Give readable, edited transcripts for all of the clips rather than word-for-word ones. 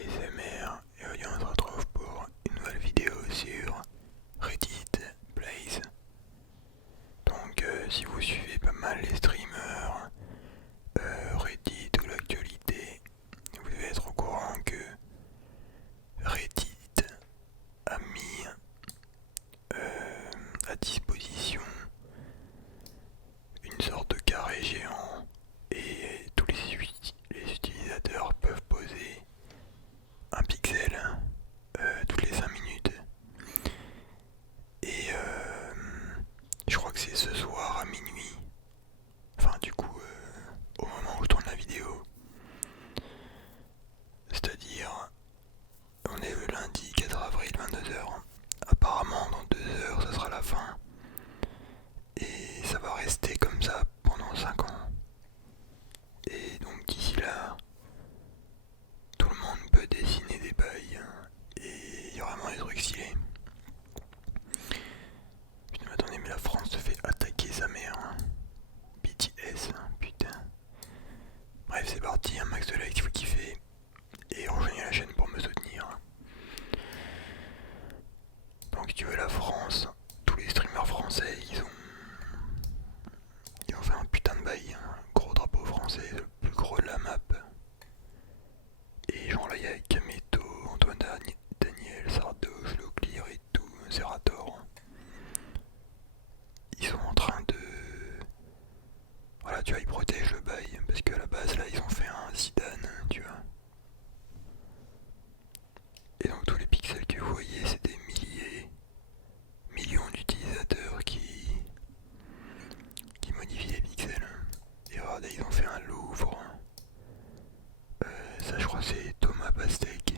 ASMR et aujourd'hui on se retrouve pour une nouvelle vidéo sur Reddit Blaze. Donc si vous suivez pas mal les streamers, Reddit ou l'actualité, vous devez être au courant que Reddit a mis à disposition une sorte de carré géant et tous les utilisateurs peuvent poser un pixel toutes les 5 minutes. Et je crois que c'est ce soir à minuit. Enfin du coup au moment où je tourne la vidéo. C'est-à-dire on est le lundi 4 avril 22h. Apparemment dans 2 heures ça sera la fin. Et ça va rester comme ça pendant 5 ans. Et donc d'ici là, tout le monde peut dessiner des bails. Et il y a vraiment des trucs stylés. Putain mais attendez, mais la France se fait attaquer sa mère. BTS, putain. Bref, c'est parti, un max de likes si vous kiffez. Et rejoignez la chaîne pour me soutenir. Donc si tu veux la France, tous les streamers français, ils ont fait un putain de bail. Un gros drapeau français, le plus gros de la map. Et genre là il y a Kameto, Antoine Daniel, Sardoche, Leclerc et tout, Zerator. Ils sont en train de... Voilà, tu vois, ils protègent le bail. Parce qu'à la base là ils ont fait un Zidane, tu vois. Et donc tous les pixels que vous voyez, c'est des millions d'utilisateurs qui modifient les pixels. Et regardez, ils ont fait un Louvre. Ça je crois c'est Thomas Pastèque.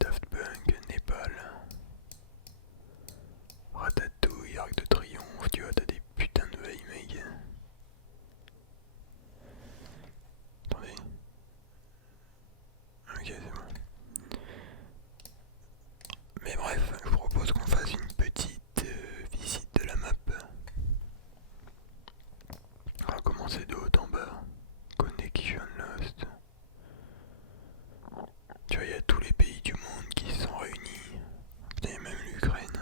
Daft Punk, Népal. Ratatouille, Arc de Triomphe, tu vois, t'as des putains de veilles, mec. Attendez. Ok, c'est bon. Mais bref, je vous propose qu'on fasse une petite visite de la map. On va commencer de haut en bas. Connection Lost. Tu vois, il y a tous les pays du monde qui se sont réunis. Et même l'Ukraine.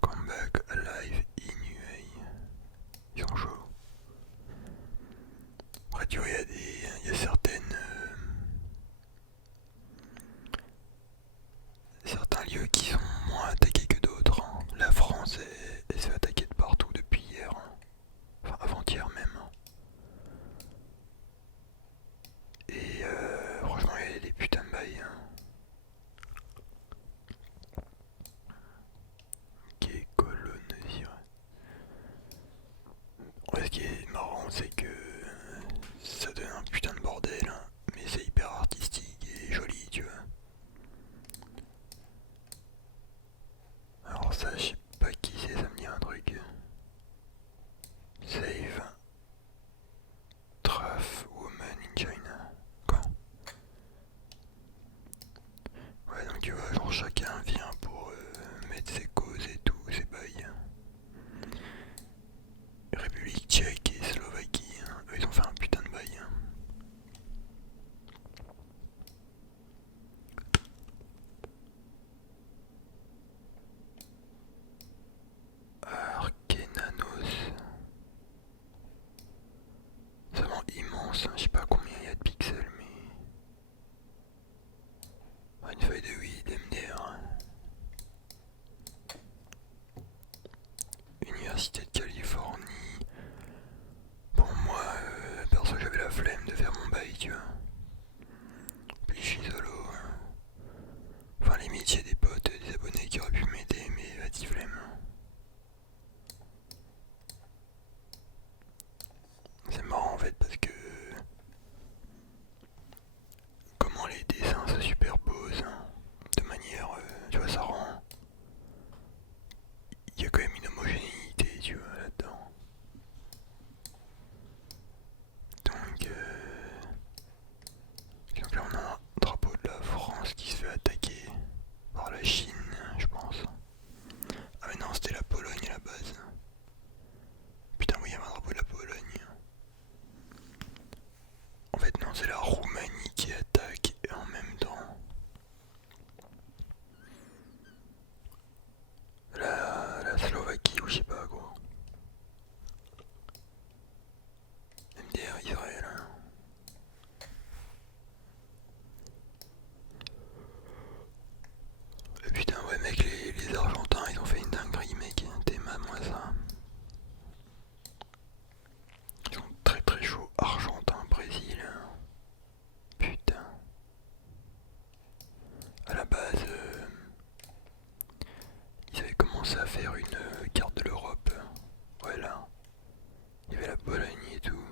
Comeback Alive in UA. Ils sont chauds. Après, tu vois, il y a certains lieux qui sont moins attaqués que d'autres. Hein. La France, elle se fait attaquer de partout depuis hier. Hein. Enfin, avant-hier même. Et franchement, il y a des putains de bails. Hein. Ok, colonisé. Ouais, ce qui est marrant, c'est que ça donne un putain de bordel, hein, mais c'est hyper artistique et joli, tu vois. Alors ça, je sais pas qui c'est, ça me dit un truc. Save Traf Woman in China. Quoi? Ouais, donc tu vois, genre chacun vient pour mettre ses causes et tout, ses bails. République tchèque et Slovaquie, hein. Eux ils ont fait un putain de bail. Hein. Arkenanos. C'est vraiment immense, hein. Je sais pas combien il y a de pixels, mais... Ah, une feuille de weed, MDR. Université de Californie. Bon, moi, perso, j'avais la flemme de faire mon bail, tu vois. Puis je suis solo. Hein. Enfin, limite, il y a des potes, des abonnés qui auraient pu m'aider, mais vas-y, flemme. C'est marrant en fait parce que c'est la Roumanie qui attaque en même temps. La Slovaquie ou je sais pas quoi. MDR Israël. Et putain ouais mec, les Argentins ils ont fait une dinguerie mec, t'es mal moi ça. Ils sont très très chauds, Argentin, Brésil. Putain. À la base, ils avaient commencé à faire une carte de l'Europe. Voilà. Il y avait la Pologne et tout.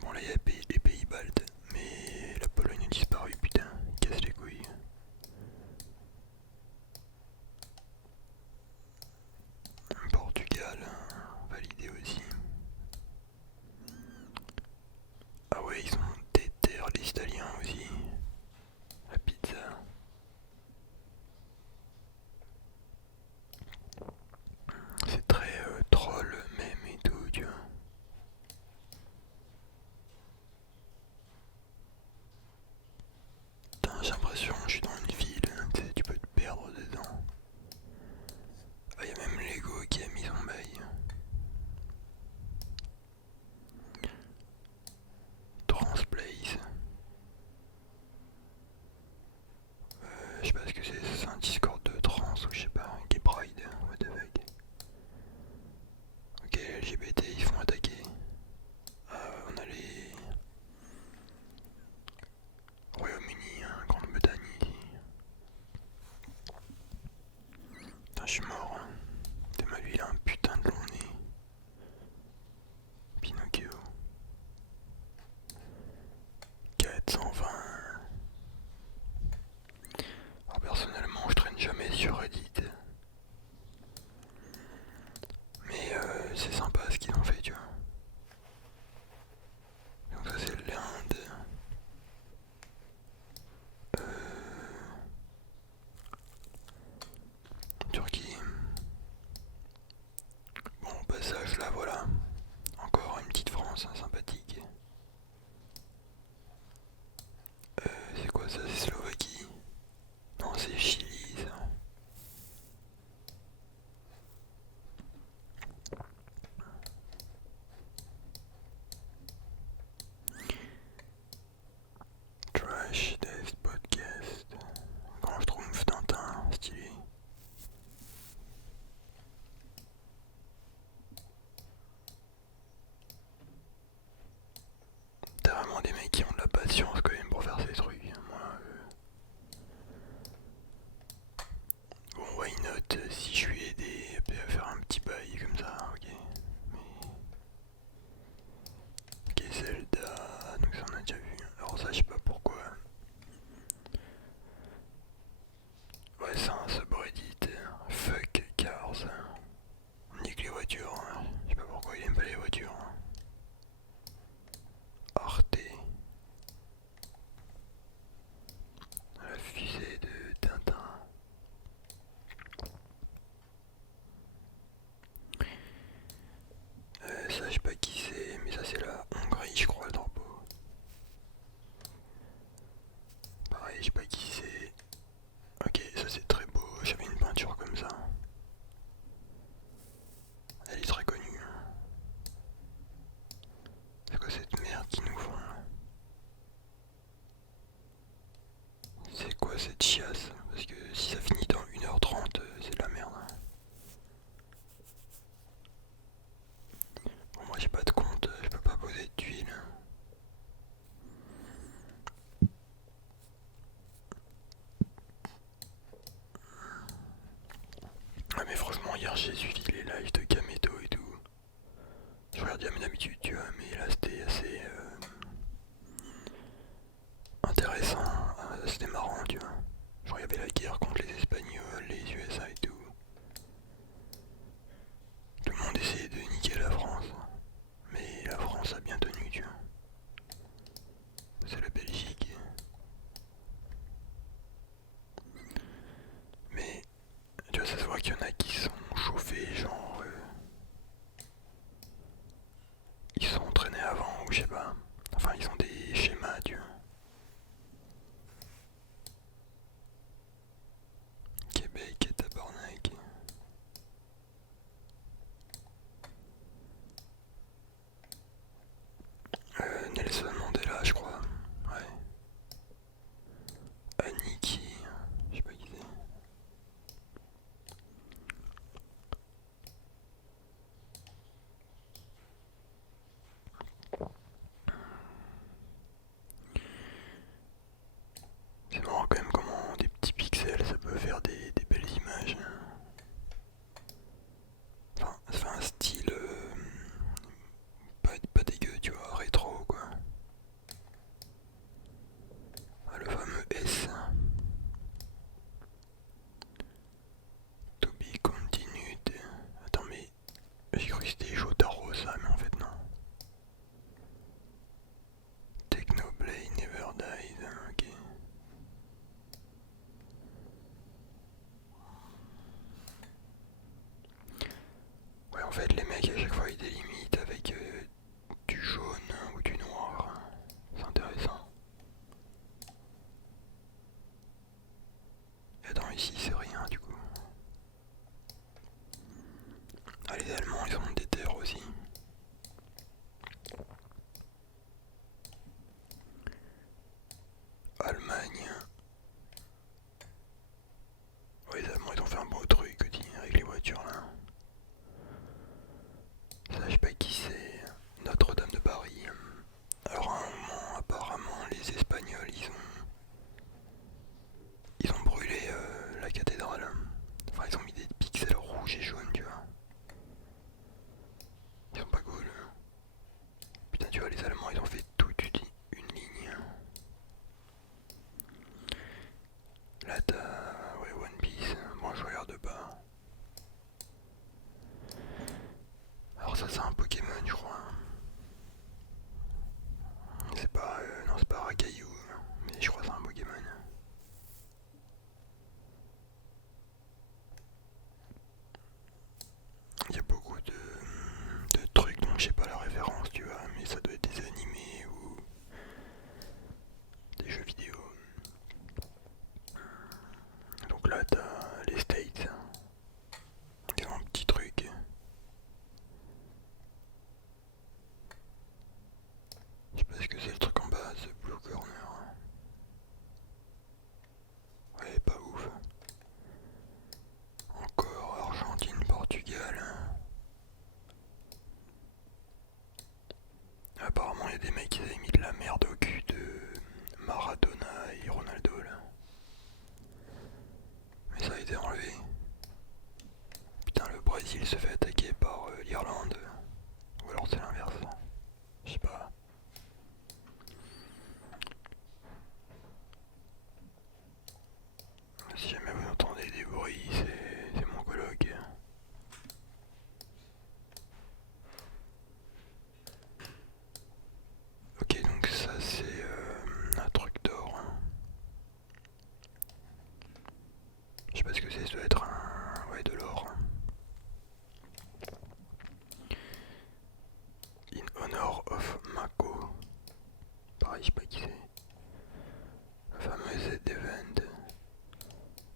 Bon là il y a les pays baltes. Mais la Pologne a disparu, putain. Casse les couilles. Portugal, validé aussi. Ah ouais, ils ont des terres, les Italiens aussi. La pizza. C'est très troll même et tout, tu vois. Putain, j'ai l'impression que je suis dans une ville, tu sais, tu peux te perdre dedans. Ah, y a même Lego qui a mis son bail. Transplace. Je sais pas ce que c'est un Discord de trans ou je sais pas, Gay Pride, what the fuck. Ok, les LGBT ils font attaquer. On a les Royaume-Uni, hein, Grande-Bretagne ici. Putain, je suis mort. Hein. T'es mal, lui il a un putain de long nez. Pinocchio. 420. Alors personnellement je traîne jamais sur Reddit. Mais c'est sympa ce qu'ils ont fait, tu vois. Donc ça c'est l'Inde. Turquie. Bon, au passage là, voilà. Encore une petite France hein, sympathique. C'est quoi ça? C'est Slovaquie? Non, c'est Chili ça. Trash Death Podcast. Quand je trouve Tintin, stylé. T'as vraiment des mecs qui ont de la patience quand même pour faire ces trucs. Moi, bon, why not? Si je suis aidé à faire un petit bail comme ça, ok. Mais... Ok, Zelda, donc ça on a déjà vu. Alors ça, je sais pas pourquoi. Ouais, c'est un subreddit. Fuck cars. On nique les voitures. Hein. Je sais pas pourquoi il aime pas les voitures. Hein. Arte. La fusée de Tintin. Ça je sais pas qui c'est, mais ça c'est la Hongrie je crois le drapeau. Pareil je sais pas qui c'est. Ok ça c'est très beau, j'avais une peinture comme ça. Elle est très connue. C'est quoi cette merde qu'ils nous font là? C'est quoi cette chiasse? Parce que si ça finit dans 1h30 c'est de la merde. Bon moi j'ai pas de compte, je peux pas poser de tuiles. Ah mais franchement hier j'ai suivi les lives de Kameto et tout. Je regarde jamais d'habitude tu vois, mais là c'était assez intéressant, c'était marrant tu vois. Genre il y avait la guerre contre les Espagnols, les USA et tout. Tout le monde essayait de niquer la France. Mais la France a bien tenu tu vois. C'est la Belgique. Mais tu vois ça se voit qu'il y en a qui sont chauffés genre... ils sont entraînés avant ou je sais pas. Enfin ils ont des In honor of Mako. Pareil, je sais pas qui c'est. Le fameux Z-Event.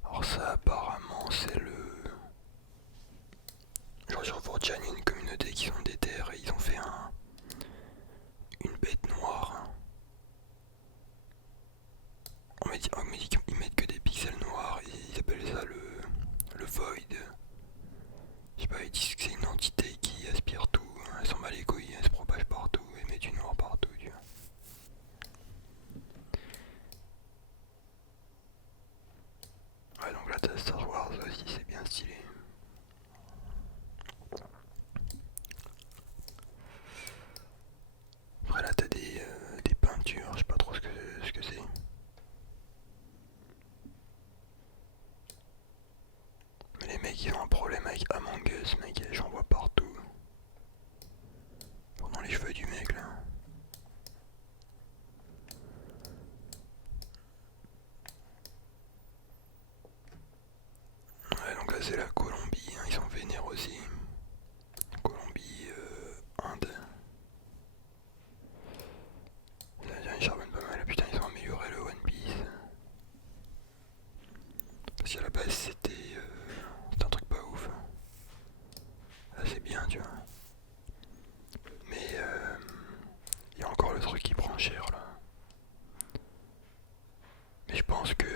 Alors ça apparemment c'est le... Genre sur 4chan il y a une communauté qui sont des terres et ils ont fait une bête noire. On me dit qu'ils mettent que des pixels noirs et ils appellent ça le Void. Je sais pas, ils disent que c'est une entité qui aspire tout, elle s'en bat les couilles, elle se propage partout et met du noir partout, tu vois. Ouais, donc là t'as Star Wars aussi, c'est bien stylé. Après là t'as des peintures, je sais pas trop ce que c'est. Mais les mecs ils ont un problème avec Among Us, mec, j'en vois partout. Pendant les cheveux du mec là. Ouais, donc là c'est la Colombie, hein, ils sont vénères aussi. Colombie, Inde. Ça, ils charbonnent pas mal, putain ils ont amélioré le One Piece. Parce qu'à la base c'était un truc pas ouf. Là c'est bien tu vois. Mais il y a encore le truc qui prend cher là. Mais je pense que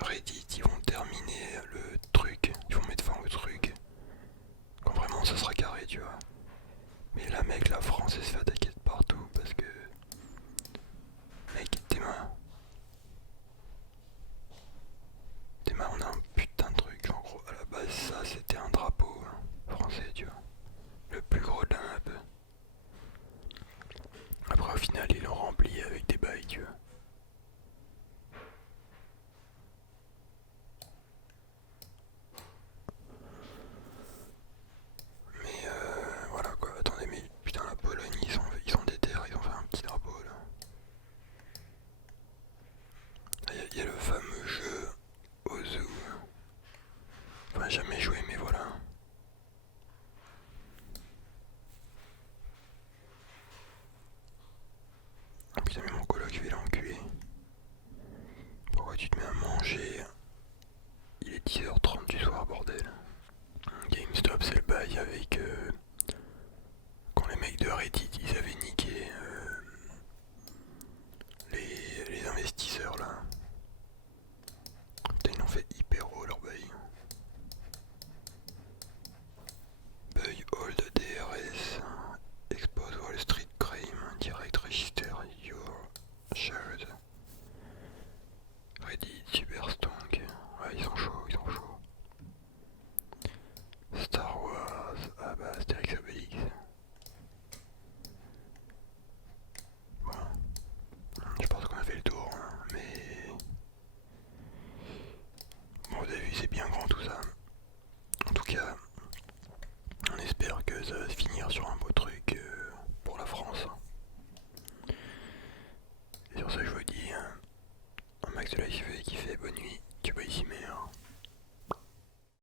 Reddit ils vont terminer le truc, ils vont mettre fin au truc. Quand vraiment ça sera carré tu vois. Mais là mec la France elle se fait attaquer de partout parce que... Mec tes mains. Tes mains on a un putain de truc. En gros à la base ça c'était un drapeau français tu vois. Le plus gros de la map. Après au final ils l'ont rempli avec des bails tu vois. Mais voilà quoi, attendez mais putain la Pologne ils sont des terres, ils ont fait un petit drapeau là. Il y a le fameux jeu Ozu. Enfin jamais joué mais voilà.